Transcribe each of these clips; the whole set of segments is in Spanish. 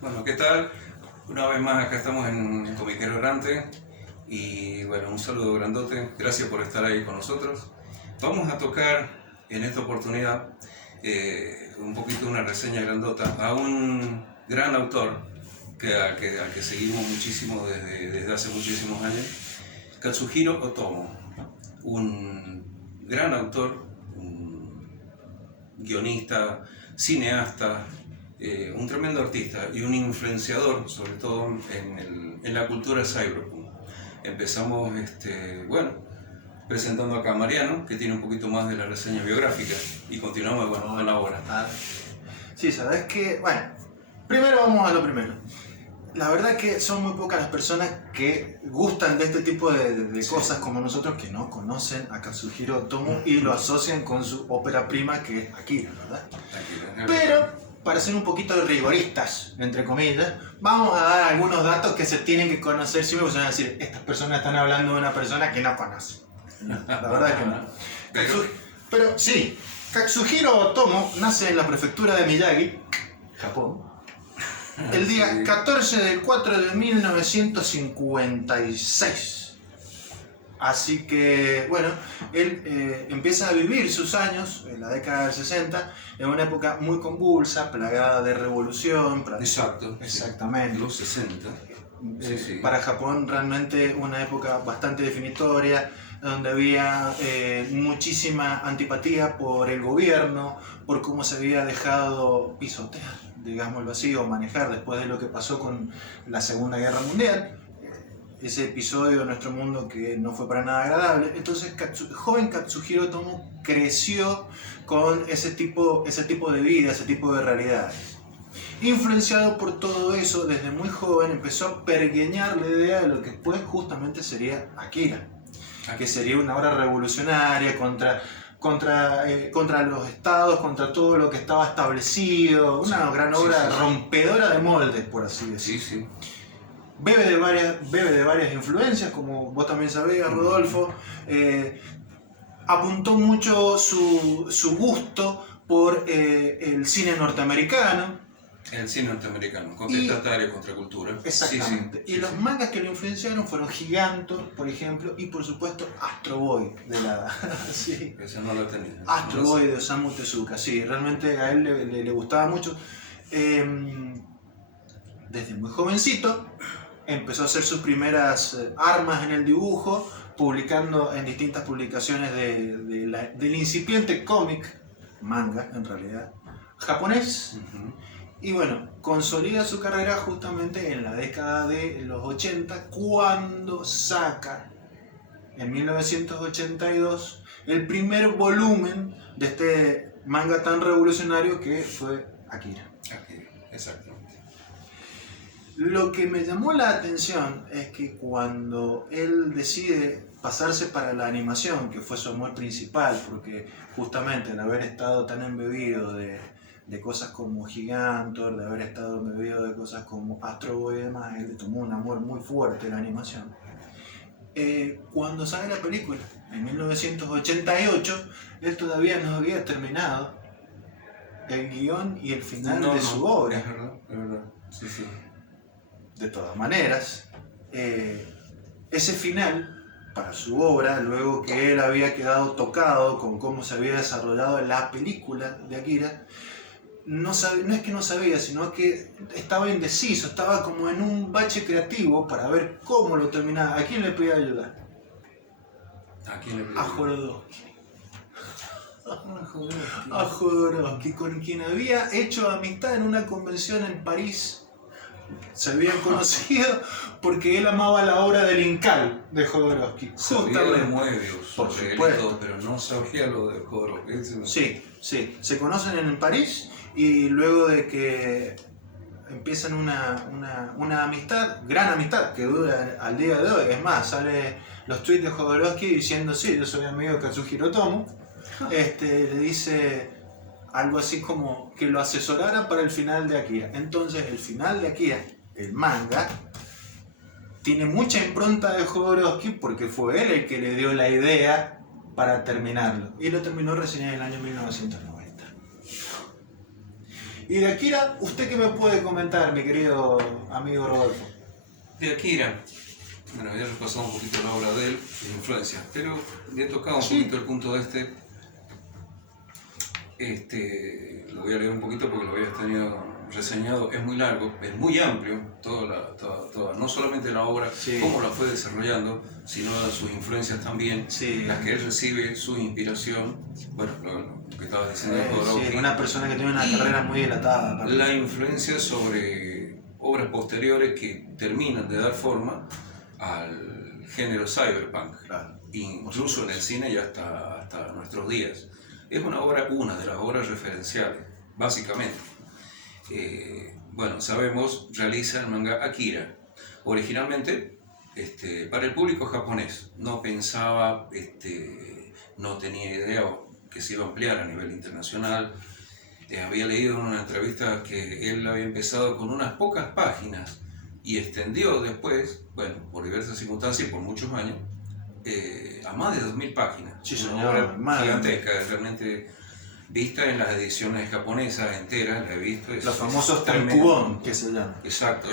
Bueno, ¿qué tal? Una vez más acá estamos en Comiquero Errante y bueno, un saludo grandote, gracias por estar ahí con nosotros. Vamos a tocar en esta oportunidad un poquito una reseña grandota a un gran autor al que seguimos muchísimo desde hace muchísimos años, Katsuhiro Otomo, un gran autor, un guionista, cineasta, un tremendo artista y un influenciador, sobre todo en la cultura cyberpunk. Empezamos, presentando acá a Mariano, que tiene un poquito más de la reseña biográfica, y continuamos con la obra. Sí, sabes que, bueno, primero vamos a lo primero. La verdad que son muy pocas las personas que gustan de este tipo de cosas como nosotros, que no conocen a Katsuhiro Otomo y lo asocian con su ópera prima, que es Akira, ¿verdad? Pero, para ser un poquito rigoristas, entre comillas, vamos a dar algunos datos que se tienen que conocer. Si me van a decir, estas personas están hablando de una persona que no conoce. La verdad que no. Pero sí, Katsuhiro Otomo nace en la prefectura de Miyagi, Japón, el día 14 del 4 de 1956. Así que, bueno, él empieza a vivir sus años en la década del 60, en una época muy convulsa, plagada de revolución. Exacto. Exactamente. Los 60. Sí. Para Japón realmente una época bastante definitoria, donde había muchísima antipatía por el gobierno, por cómo se había dejado pisotear, digámoslo así, o manejar después de lo que pasó con la Segunda Guerra Mundial. Ese episodio de nuestro mundo que no fue para nada agradable. Entonces, joven Katsuhiro Otomo creció con ese tipo de vida, ese tipo de realidades. Influenciado por todo eso, desde muy joven empezó a pergeñar la idea de lo que después justamente sería Akira, que sería una obra revolucionaria contra los estados, contra todo lo que estaba establecido, una gran obra rompedora de moldes, por así decirlo. Sí. Bebe de varias influencias, como vos también sabías, Rodolfo. Apuntó mucho su gusto por el cine norteamericano. El cine norteamericano, contestatario, contracultura. Exactamente. Sí. Y los mangas que lo influenciaron fueron Gigantor, por ejemplo, y por supuesto Astro Boy de la... sí. Esa no la tenía. Astro Boy de Osamu Tezuka, sí, realmente a él le gustaba mucho. Desde muy jovencito empezó a hacer sus primeras armas en el dibujo, publicando en distintas publicaciones del incipiente cómic, manga en realidad, japonés. Y bueno, consolida su carrera justamente en la década de los 80, cuando saca, en 1982, el primer volumen de este manga tan revolucionario que fue Akira. Exactamente. Lo que me llamó la atención es que cuando él decide pasarse para la animación, que fue su amor principal, porque justamente al haber estado tan embebido de cosas como Gigantor, de haber estado embebido de cosas como Astro Boy y demás, él le tomó un amor muy fuerte a la animación. Cuando sale la película, en 1988, él todavía no había terminado el guión y el final de su obra. Es verdad. Sí. De todas maneras, ese final para su obra, luego que él había quedado tocado con cómo se había desarrollado la película de Akira, no es que no sabía, sino que estaba indeciso, estaba como en un bache creativo para ver cómo lo terminaba. ¿A quién le pedía ayuda? A Jodorowsky. A Jodorowsky, con quien había hecho amistad en una convención en París. Se habían conocido porque él amaba la obra del Incal de Jodorowsky. Sabía de Moebius, por supuesto, pero no sabía lo de Jodorowsky. Sí, se conocen en París y luego de que empiezan una amistad, gran amistad, que dura al día de hoy. Es más, sale los tweets de Jodorowsky diciendo, sí, yo soy amigo de Katsuhiro Otomo. Le dice algo así como que lo asesorara para el final de Akira. Entonces el final de Akira, el manga, tiene mucha impronta de Jodorowsky porque fue él el que le dio la idea para terminarlo. Y lo terminó recién en el año 1990. Y de Akira, ¿usted qué me puede comentar, mi querido amigo Rodolfo? De Akira, bueno, ya repasamos un poquito la obra de él, sus influencias, pero le he tocado un poquito el punto lo voy a leer un poquito porque lo había tenido reseñado, es muy largo, es muy amplio, toda, no solamente la obra, cómo la fue desarrollando, sino sus influencias también, las que él recibe, su inspiración, bueno, lo que estaba diciendo Jodorowsky. Una persona que tiene una carrera muy dilatada. La influencia sobre obras posteriores que terminan de dar forma al género cyberpunk, incluso en el cine y hasta nuestros días. Es una de las obras referenciales, básicamente. Bueno, sabemos, realiza el manga Akira. Originalmente, para el público japonés, no pensaba, no tenía idea que se iba a ampliar a nivel internacional. Había leído en una entrevista que él había empezado con unas pocas páginas y extendió después, bueno, por diversas circunstancias y por muchos años, a más de 2000 páginas. Sí, señor, una obra gigantesca, realmente vista en las ediciones japonesas enteras, la he visto. Los famosos tankubon, que se llaman. Exacto,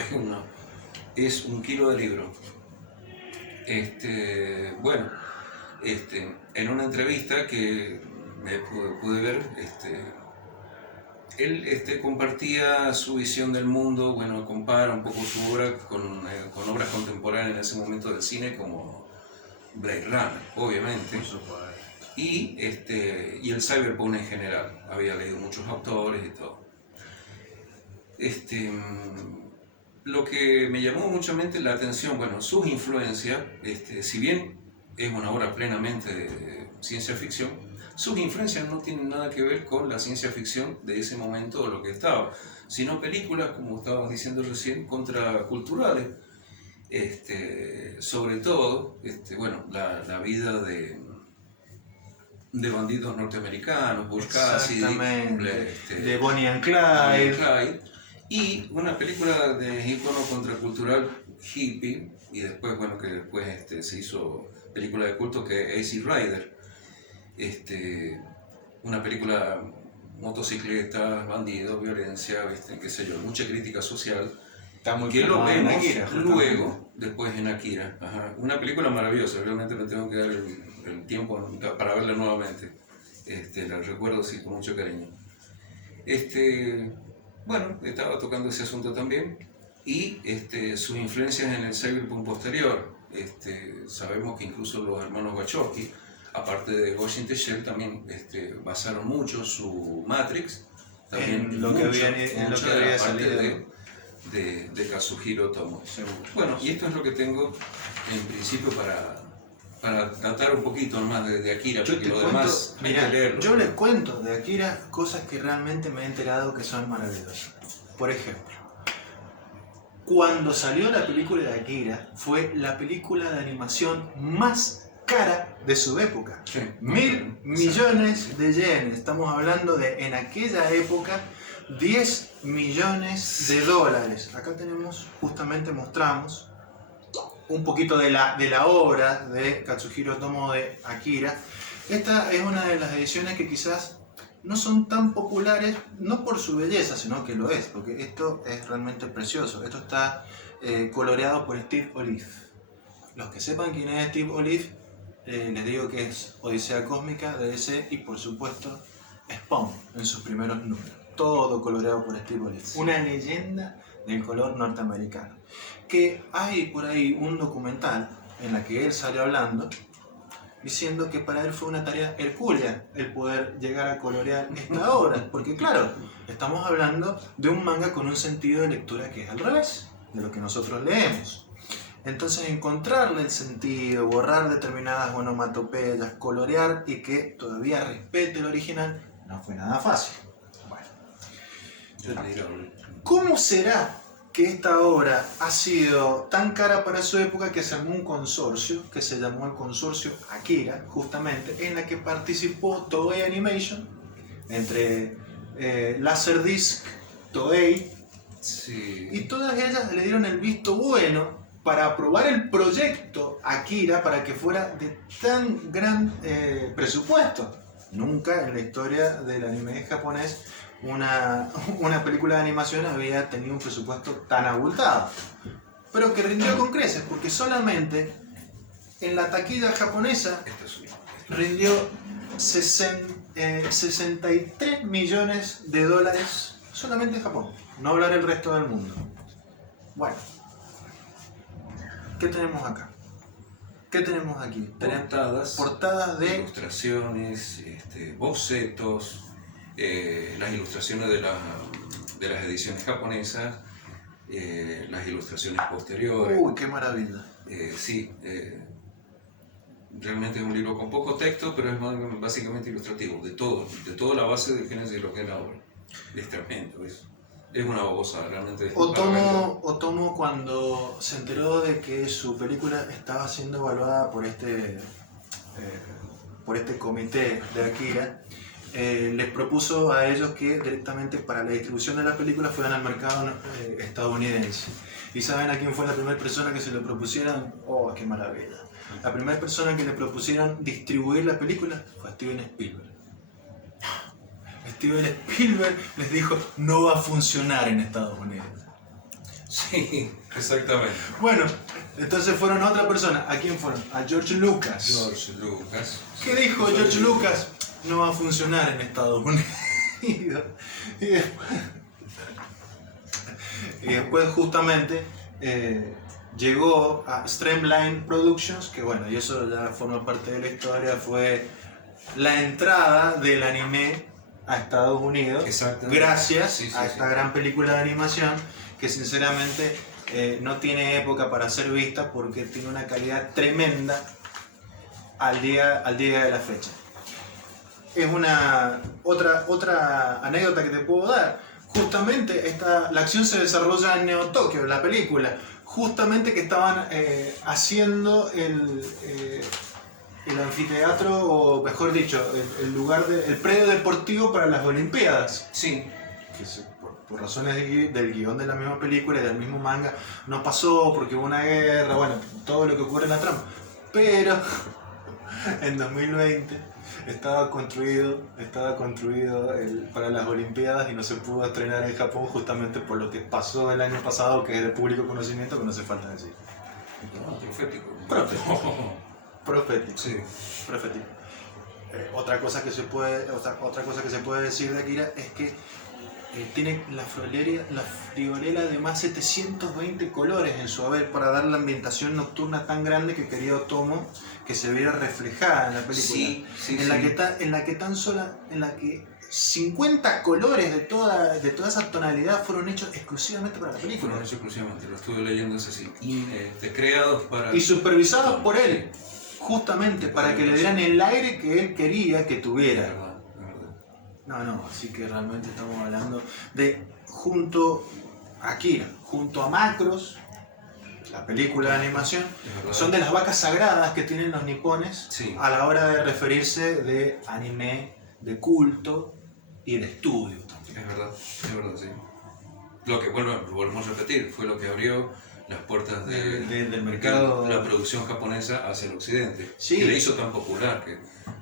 es un kilo de libro. Bueno, en una entrevista que me pude ver, él compartía su visión del mundo, bueno, compara un poco su obra con obras contemporáneas en ese momento del cine como Blade Runner, obviamente, y el cyberpunk en general. Había leído muchos autores y todo. Lo que me llamó muchamente la atención, bueno, sus influencias, si bien es una obra plenamente de ciencia ficción, sus influencias no tienen nada que ver con la ciencia ficción de ese momento o lo que estaba, sino películas, como estábamos diciendo recién, contraculturales. Sobre todo, bueno, la vida de bandidos norteamericanos, Butch Cassidy, de Bonnie and Clyde, y una película de ícono contracultural hippie, y después, bueno, que después se hizo película de culto, que es Easy Rider. Una película, motocicletas, bandidos, violencia, qué sé yo, mucha crítica social, que lo vemos Akira, luego, después en Akira. Ajá. Una película maravillosa, realmente me tengo que dar el tiempo para verla nuevamente. La recuerdo sí, con mucho cariño. Bueno, estaba tocando ese asunto también, y sus influencias en el cyberpunk posterior. Sabemos que incluso los hermanos Wachowski, aparte de Ghost in the Shell, también basaron mucho su Matrix, también en lo que había salido de Kazuhiro Otomo. Bueno, y esto es lo que tengo en principio para tratar un poquito más de Akira, porque lo demás hay que leerlo. Yo les cuento de Akira cosas que realmente me he enterado que son maravillosas. Por ejemplo, cuando salió la película de Akira, fue la película de animación más cara de su época. Sí. 1.000 millones de yenes. Estamos hablando de, en aquella época, 10 millones de dólares. Acá tenemos, justamente mostramos un poquito de la obra de Katsuhiro Otomo de Akira. Esta es una de las ediciones que quizás no son tan populares, no por su belleza, sino que lo es, porque esto es realmente precioso. Esto está coloreado por Steve Olive. Los que sepan quién es Steve Olive, les digo que es Odisea Cósmica de DC y por supuesto Spawn en sus primeros números. Todo coloreado por Steve Olive. Una leyenda del color norteamericano. Que hay por ahí un documental en la que él salió hablando, diciendo que para él fue una tarea hercúlea el poder llegar a colorear esta obra. Porque claro, estamos hablando de un manga con un sentido de lectura que es al revés de lo que nosotros leemos. Entonces encontrarle el sentido, borrar determinadas onomatopeyas, colorear y que todavía respete el original, no fue nada fácil. ¿Cómo será que esta obra ha sido tan cara para su época que se armó un consorcio que se llamó el consorcio Akira, justamente, en la que participó Toei Animation, entre Laserdisc, Toei, y todas ellas le dieron el visto bueno para aprobar el proyecto Akira para que fuera de tan gran presupuesto. Nunca en la historia del anime japonés una película de animación había tenido un presupuesto tan abultado, pero que rindió con creces, porque solamente en la taquilla japonesa rindió 63 millones de dólares solamente en Japón, no hablar el resto del mundo. Bueno, ¿qué tenemos acá? ¿Qué tenemos aquí? Portadas de ilustraciones, bocetos, las ilustraciones de las ediciones japonesas, las ilustraciones posteriores. ¡Uy, qué maravilla! Sí, realmente es un libro con poco texto, pero es básicamente ilustrativo, de toda la base de génesis de lo que es la obra. Es tremendo, es una babosa, realmente. Otomo, cuando se enteró de que su película estaba siendo evaluada por este comité de Akira, les propuso a ellos que directamente para la distribución de la película fueran al mercado estadounidense. ¿Y saben a quién fue la primera persona que se lo propusieron? ¡Oh, qué maravilla! La primera persona que le propusieron distribuir la película fue Steven Spielberg. Steven Spielberg les dijo, no va a funcionar en Estados Unidos. Sí, exactamente. Bueno, entonces fueron a otra persona. ¿A quién fueron? A George Lucas. George Lucas. ¿Qué dijo George Lucas? No va a funcionar en Estados Unidos. Y después justamente llegó a Streamline Productions, que bueno, y eso ya forma parte de la historia, fue la entrada del anime a Estados Unidos, gracias a esta gran película de animación que sinceramente no tiene época para ser vista porque tiene una calidad tremenda al día de la fecha. Es una otra anécdota que te puedo dar. Justamente la acción se desarrolla en Neo Tokio, la película, justamente que estaban haciendo el anfiteatro, o mejor dicho, el predio deportivo para las Olimpiadas. Sí. Que por razones del guión de la misma película y del mismo manga no pasó porque hubo una guerra, bueno, todo lo que ocurre en la trama. Pero en 2020 estaba construido para las Olimpiadas y no se pudo estrenar en Japón justamente por lo que pasó el año pasado, que es de público conocimiento, que no hace falta decir. Profético. Sí. Profético. Otra cosa que se puede decir de Akira es que tiene la friolera de más 720 colores en su haber para dar la ambientación nocturna tan grande que quería Otomo que se viera reflejada en la película. En la que 50 colores de toda esa tonalidad fueron hechos exclusivamente para la película. Fueron hechos exclusivamente, lo estuve leyendo, es así. Creados para... Y supervisados por él, justamente para que le dieran el aire que él quería que tuviera. No, así que realmente estamos hablando de junto a Macross, la película de animación, son de las vacas sagradas que tienen los nipones a la hora de referirse de anime, de culto y de estudio también. Es verdad, sí. Lo que, volvemos a repetir, fue lo que abrió las puertas del mercado de la producción japonesa hacia el occidente, que le hizo tan popular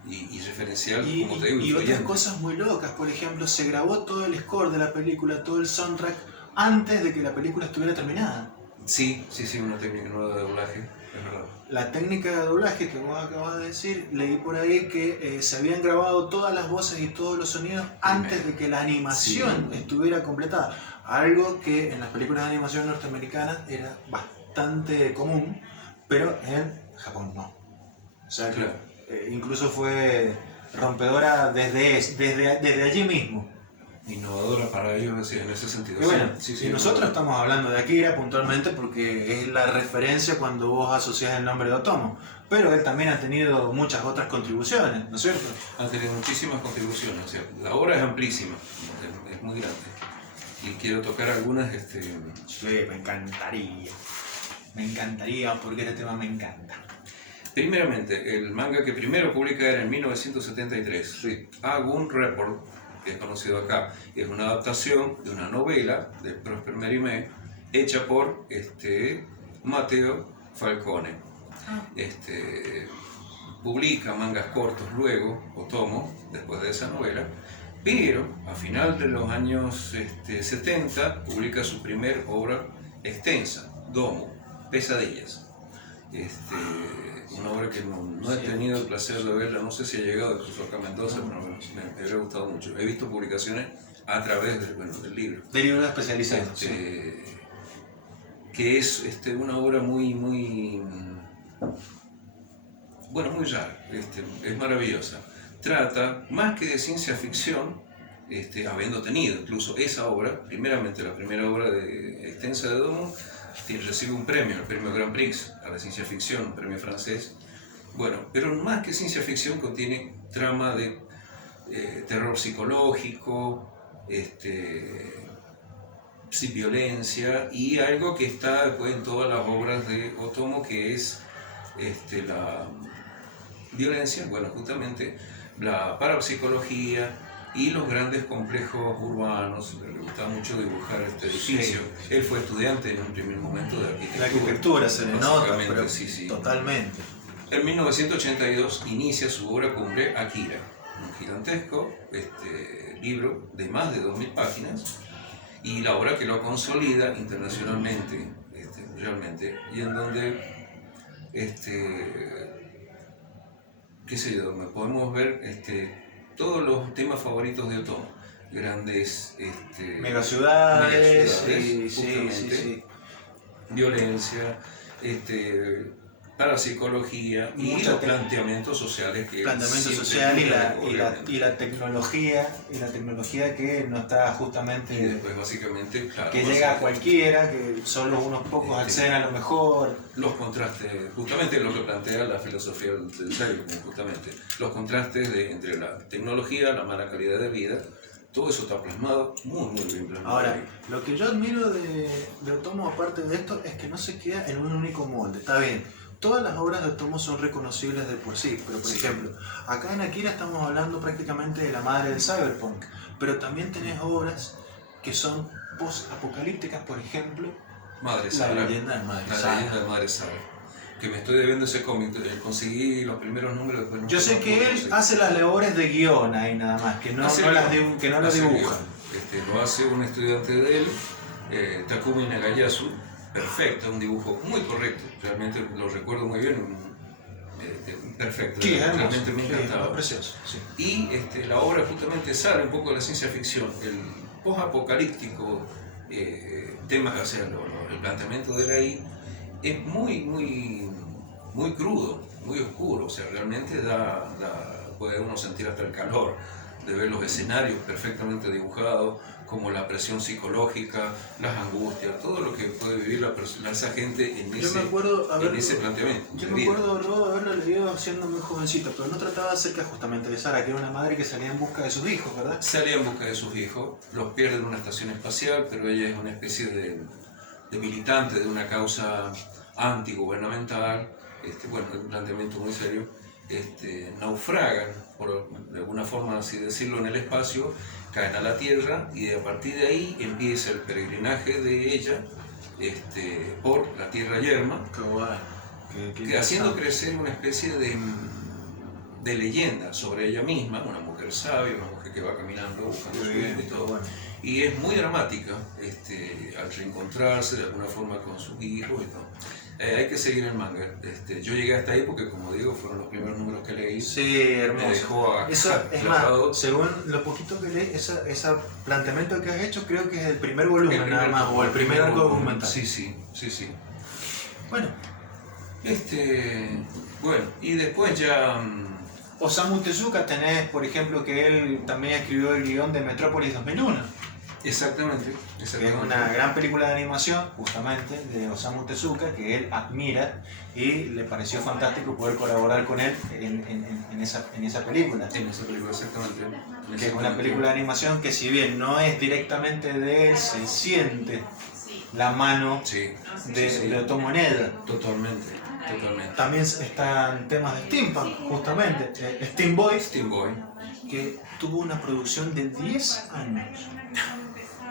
y referencial, como te digo. Y otras cosas muy locas, por ejemplo, se grabó todo el score de la película, todo el soundtrack, antes de que la película estuviera terminada. Sí, una técnica nueva de doblaje, es verdad. La técnica de doblaje que vos acabas de decir, leí por ahí que se habían grabado todas las voces y todos los sonidos antes de que la animación estuviera completada. Algo que en las películas de animación norteamericanas era bastante común, pero en Japón no. O sea, claro. Incluso fue rompedora desde allí mismo. Innovadora para ellos en ese sentido. Y bueno, y nosotros estamos hablando de Akira puntualmente porque es la referencia cuando vos asociás el nombre de Otomo. Pero él también ha tenido muchas otras contribuciones, ¿no es cierto? Ha tenido muchísimas contribuciones, o sea, la obra es amplísima, es muy grande. Y quiero tocar algunas. Sí, me encantaría porque este tema me encanta. Primeramente, el manga que primero publica era en 1973, Agun Report, que es conocido acá, es una adaptación de una novela de Prosper Mérimée hecha por Matteo Falcone. Publica mangas cortos luego, Otomo, después de esa novela, Pero a final de los años 70 publica su primer obra extensa, Domo, Pesadillas. Una obra que no he tenido el placer de verla, no sé si ha llegado incluso acá a Mendoza, pero me habría gustado mucho. He visto publicaciones a través del libro. De libros especializados. Que es una obra muy rara, es maravillosa. Trata, más que de ciencia ficción, habiendo tenido incluso esa obra, primeramente la primera obra extensa de Domo, recibe un premio, el premio Grand Prix a la ciencia ficción, un premio francés. Bueno, pero más que ciencia ficción contiene trama de terror psicológico, violencia y algo que está después en todas las obras de Otomo, que es la violencia, bueno, justamente la parapsicología y los grandes complejos urbanos. Le gustaba mucho dibujar este edificio. Sí. Él fue estudiante en un primer momento de arquitectura. La arquitectura se le nota, pero sí. Totalmente. En 1982 inicia su obra cumbre Akira, un gigantesco libro de más de 2000 páginas y la obra que lo consolida internacionalmente, realmente, y en donde qué sé yo, podemos ver todos los temas favoritos de Otomo, grandes megaciudades, sí. Violencia, parapsicología y los planteamientos sociales que y la tecnología que no está justamente, y después básicamente, claro, que llega a cualquiera, que solo unos pocos acceden a lo mejor. Los contrastes, justamente lo que plantea la filosofía del cyberpunk, justamente los contrastes entre la tecnología, la mala calidad de vida. Todo eso está plasmado, muy bien plasmado. Ahora, lo que yo admiro de Otomo, aparte de esto, es que no se queda en un único molde. Está bien, todas las obras de Otomo son reconocibles de por sí, pero por ejemplo, acá en Akira estamos hablando prácticamente de la madre del cyberpunk, pero también tenés obras que son post-apocalípticas, por ejemplo, La leyenda de Madre Sara, que me estoy debiendo ese cómic, conseguí los primeros números. Después yo sé que él hace las labores de guión ahí nada más, que no lo dibuja. Lo hace un estudiante de él, Takumi Nagayasu. Perfecto, un dibujo muy correcto, realmente lo recuerdo muy bien, perfecto, sí, realmente me encantaba. Precioso, sí. Y la obra justamente sale un poco de la ciencia ficción, el post-apocalíptico tema, o sea, el planteamiento de él ahí es muy crudo, muy oscuro, o sea, realmente puede uno sentir hasta el calor de ver los escenarios perfectamente dibujados, como la presión psicológica, las angustias, todo lo que puede vivir esa gente en ese planteamiento. Yo me acuerdo luego de haberlo leído siendo muy jovencito, pero no trataba acerca justamente de Sara, que era una madre que salía en busca de sus hijos, ¿verdad? Salía en busca de sus hijos, los pierde en una estación espacial, pero ella es una especie de militante de una causa antigubernamental, un planteamiento muy serio. Naufragan, de alguna forma así decirlo, en el espacio, caen a la Tierra y a partir de ahí empieza el peregrinaje de ella por la Tierra yerma, haciendo crecer una especie de leyenda sobre ella misma, una mujer sabia, una mujer que va caminando buscando su hijo y todo. Bueno. Y es muy dramática al reencontrarse de alguna forma con sus hijos y todo. Hay que seguir el manga. Yo llegué hasta ahí porque, como digo, fueron los primeros números que leí. Sí, hermoso. Me dejó eso es más, según lo poquito que leí, ese planteamiento que has hecho, creo que es el primer volumen nada más, o el primer arco documental. Sí. Bueno. Bueno, y después ya... Osamu Tezuka tenés, por ejemplo, que él también escribió el guión de Metrópolis 2001. Exactamente. Que es una gran película de animación, justamente, de Osamu Tezuka, que él admira y le pareció fantástico poder colaborar con él en esa película. En esa película, exactamente. Que es una película de animación que, si bien no es directamente de él, se siente la mano de Otomo en ella. Totalmente. También están temas de steampunk, justamente. Steam Boy, que tuvo una producción de 10 años.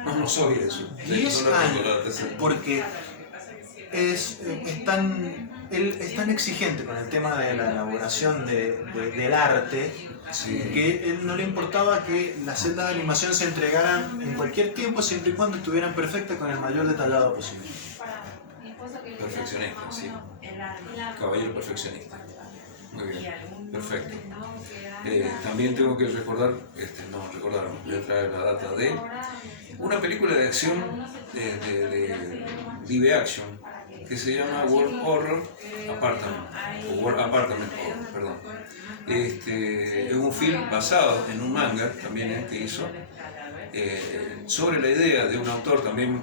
No sabía eso. 10 años, porque él es tan exigente con el tema de la elaboración del arte, Sí. que él no le importaba que las celdas de animación se entregaran en cualquier tiempo, siempre y cuando estuvieran perfectas con el mayor detallado posible. Perfeccionista, sí. Caballero perfeccionista. Muy bien, perfecto. También tengo que recordar, voy a traer la data de una película de acción de live action que se llama World Horror Apartment, o World Apartment Horror, perdón. Es un film basado en un manga también que hizo, sobre la idea de un autor también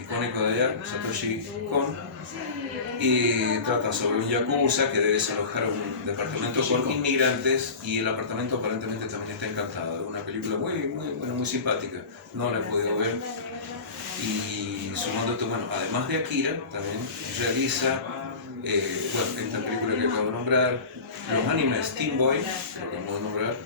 icónico de allá, Satoshi Kon, y trata sobre un yakuza que debe desalojar un departamento con inmigrantes y el apartamento aparentemente también está encantado. Es una película muy simpática, no la he podido ver. Y sumando esto, bueno, además de Akira, también realiza esta película que acabo de nombrar, los animes Steam Boy, lo que acabo de nombrar.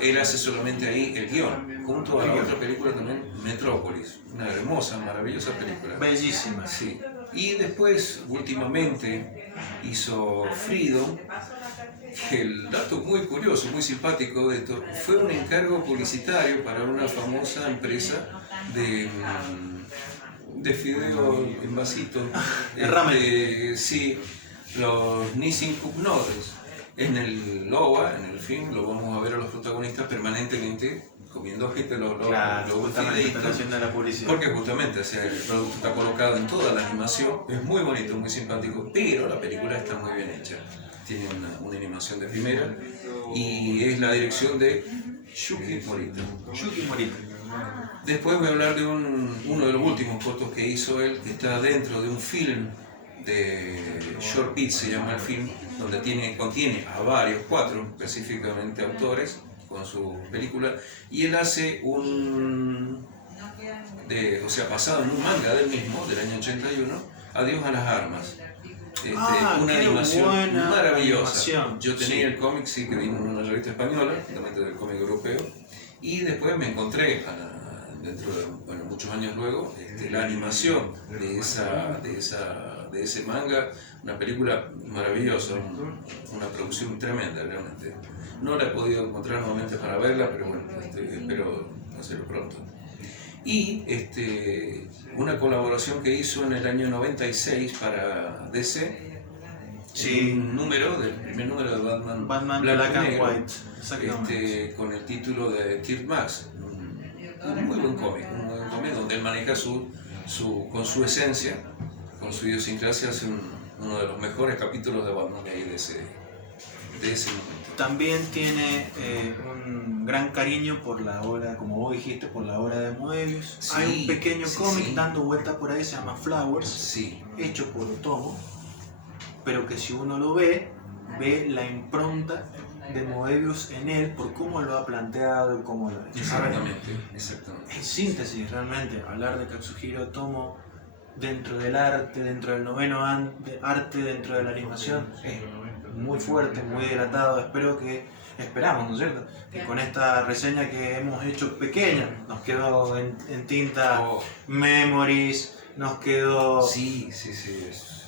Él hace solamente ahí el guión, junto a la otra película también, Metrópolis, una hermosa, maravillosa película. Bellísima. Sí. Y después, últimamente, hizo Freedom, que el dato muy curioso, muy simpático de esto, fue un encargo publicitario para una famosa empresa de fideo en vasito. Sí, los Nissin Cup Noodles. En el LOA, en el film, lo vamos a ver a los protagonistas permanentemente comiendo gente los fideitos, de la publicidad. porque justamente el producto está colocado en toda la animación, es muy bonito, muy simpático, pero la película está muy bien hecha. Tiene una animación de primera y es la dirección de Shuki Morita. Después voy a hablar de uno de los últimos cortos que hizo él, que está dentro de un film de Short Beat, se llama el film, donde contiene a varios, 4 específicamente autores con su película, y él hace basado en un manga del mismo, del año 81, Adiós a las armas. Una animación maravillosa. Yo tenía el cómic, sí, que vino en una revista española, justamente del cómic europeo, y después me encontré, dentro de muchos años luego, la animación de ese manga, una película maravillosa, una producción tremenda realmente. No la he podido encontrar nuevamente para verla, pero bueno, espero hacerlo pronto. Y una colaboración que hizo en el año 96 para DC, sí, el primer número de Batman Black and White, con el título de Tirt Max. Un muy buen cómic donde él maneja con su esencia, con su idiosincrasia, hace uno de los mejores capítulos de Batman de ese momento. También tiene un gran cariño por la obra, como vos dijiste, por la obra de Moebius. Sí, hay un pequeño cómic dando vuelta por ahí, se llama Flowers, hecho por Otomo, pero que si uno lo ve la impronta de Moebius en él por cómo lo ha planteado y cómo lo ha hecho. Exactamente. En síntesis, realmente, hablar de Katsuhiro Otomo dentro del arte, dentro del noveno arte, dentro de la animación, es muy fuerte, muy dilatado. Esperamos, ¿no es cierto?, que con esta reseña que hemos hecho pequeña, nos quedó en tinta Memories, nos quedó... Sí, es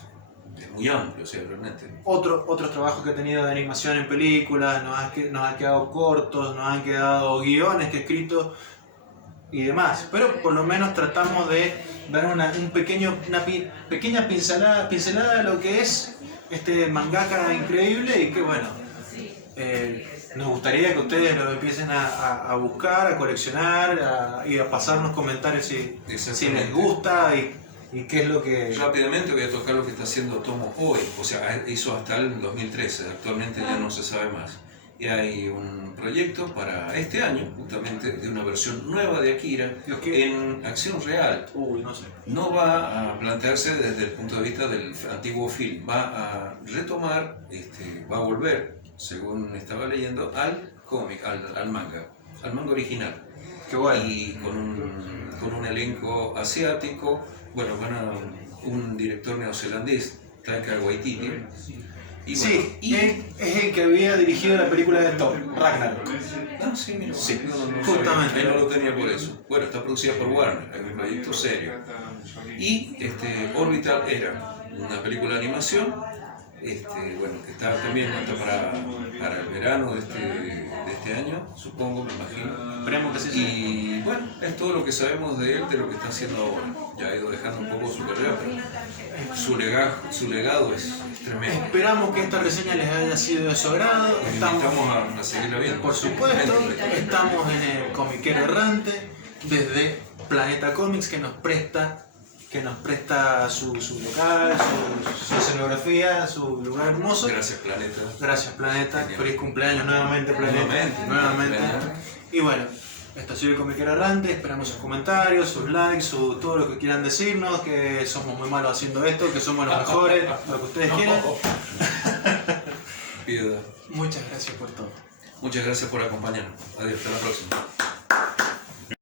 muy amplio, realmente. Otros trabajos que he tenido de animación en películas, nos han quedado cortos, nos han quedado guiones que he escrito y demás, pero por lo menos tratamos de dar una pequeña pincelada de lo que es este mangaka increíble y que bueno, nos gustaría que ustedes lo empiecen a buscar, a coleccionar y a pasarnos comentarios si les gusta y qué es lo que... Rápidamente voy a tocar lo que está haciendo Otomo hoy, hizo hasta el 2013, actualmente ya no se sabe más. Y hay un proyecto para este año, justamente, de una versión nueva de Akira en acción real. No va a plantearse desde el punto de vista del antiguo film, va a retomar, va a volver, según estaba leyendo, al cómic, al manga original. Qué bueno. Y con un elenco asiático, un director neozelandés, Taika Waititi. Y es el que había dirigido la película de Thor, Ragnarok. Justamente. No lo tenía por eso. Bueno, está producida por Warner, es un proyecto serio. Y Orbital era una película de animación, bueno, que está también lista para el verano de este año, supongo, me imagino. Esperemos que sí sea. Y bueno, es todo lo que sabemos de él, de lo que está haciendo ahora. Ya ha ido dejando un poco su carrera, pero su legado es tremendo. Esperamos que esta reseña les haya sido de su agrado. Los invitamos a seguirla viendo. Por supuesto, estamos en el Comiquero Errante desde Planeta Comics que nos presta su local, su escenografía, su lugar hermoso. Gracias, Planeta. Gracias, Planeta. Genial. Feliz cumpleaños nuevamente, Planeta. Nuevamente. Y bueno, esto ha sido el Comiquero Errante. Esperamos sus comentarios, sus likes, todo lo que quieran decirnos, que somos muy malos haciendo esto, que somos los mejores, lo que ustedes quieran. Piedad. Muchas gracias por todo. Muchas gracias por acompañarnos. Adiós, hasta la próxima.